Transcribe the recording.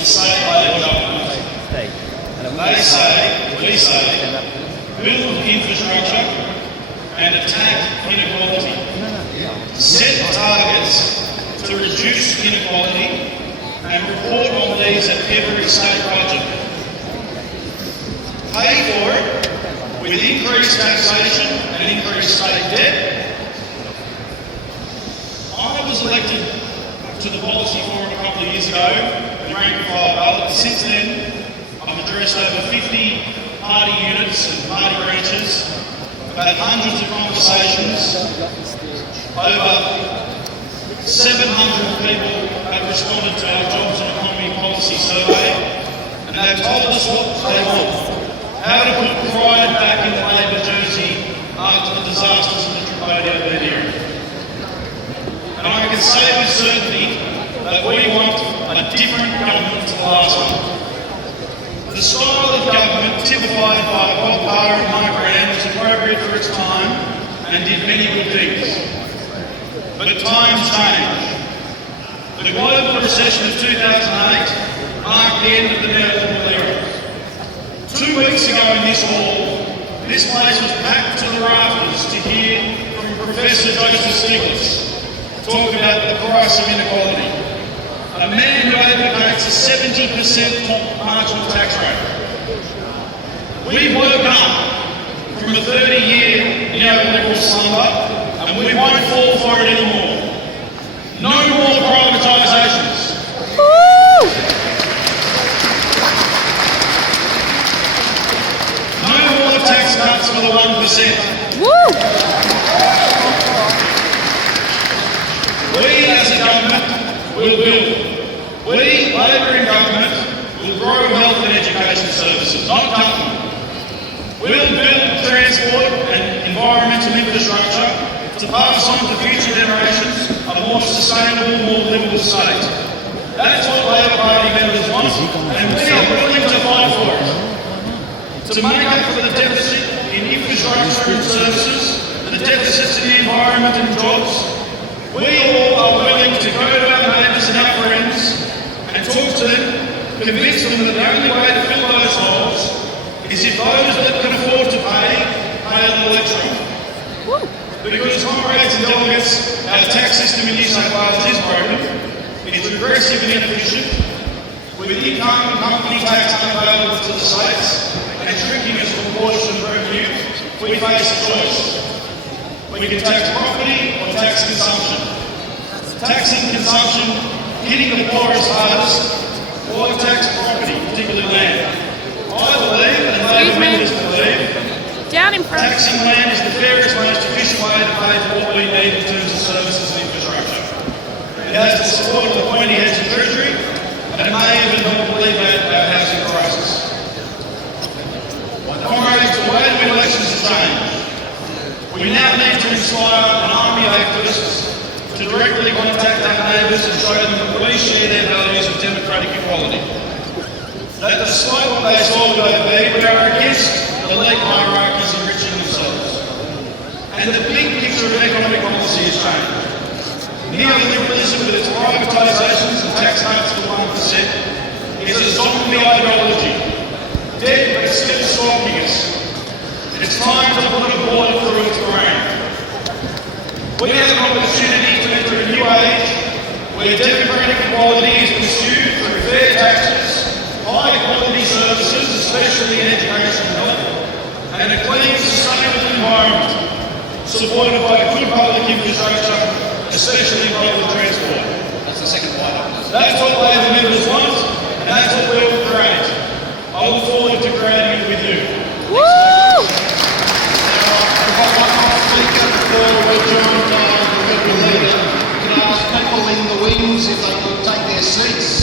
the state Labor government. They say, we say, build infrastructure and attack inequality. Set targets to reduce inequality and report on these at every state budget. Pay for it with increased taxation and increased state debt. I was elected to the Policy Forum a couple of years ago and rank and file ballot. Since then, I've addressed over 50 party units and party branches. I've had hundreds of conversations. Over 700 people have responded to our Jobs and Economy Policy Survey, and they've told us what they want. How to put pride back in the Labor jersey after the disasters of the Tripodi Obeid era. And I can say with certainty that we want a different government to the last one. The style of government typified by Bob Barr and Mark Graham was appropriate for its time and did many good things. But times change. The global recession of 2008 marked the end of the neoliberal era. 2 weeks ago in this hall, this place was packed to the rafters to hear from Professor Joseph Stiglitz talk about the price of inequality. A man who advocates a 70% marginal tax rate. We woke up from a 30-year neoliberal slumber and we won't fall for it anymore. No more privatisations. No more tax cuts for the 1%. We as a government will build. We, Labor in government, will grow health and education services, not cut them. We'll build transport and environmental infrastructure to pass on to future generations a more sustainable, more livable state. That's what Labor Party members want, and we are willing to fight for it. To make up for the deficit in infrastructure and services, the deficits in the environment and jobs, we all are willing to go to our neighbours and our friends and talk to them, convince them that the only way to fill those holes is if those that can afford to pay a little extra. Because, comrades and delegates, our tax system in New South Wales is broken, it's regressive and inefficient, with income and company tax unavailable to the states and shrinking as a proportion of revenue, we face a choice. We can tax property or tax consumption. Taxing consumption, hitting the poorest hardest, or tax property, particularly land. I believe, and Labor members believe, taxing land is the fairest, most efficient way to pay for what we need in terms of services and infrastructure. It has the support of the pointy heads of Treasury, and it may even help alleviate our housing crisis. Comrades, the way to win elections has changed. We now need to inspire an army of activists to directly contact our neighbours and show them that we share their values of democratic equality. That despite what they saw with Obeid, we are against elite hierarchies enriching themselves. And the big picture of economic policy has changed. Neoliberalism with its privatisations and tax cuts for 1% is a zombie ideology, dead but still stalking us. It's time to put a bullet through its brain. We have an opportunity to enter a new age where democratic equality is pursued through fair taxes, high quality services, especially in education and health, and a clean, sustainable environment supported by good public infrastructure, especially public transport. That's the second one. That's what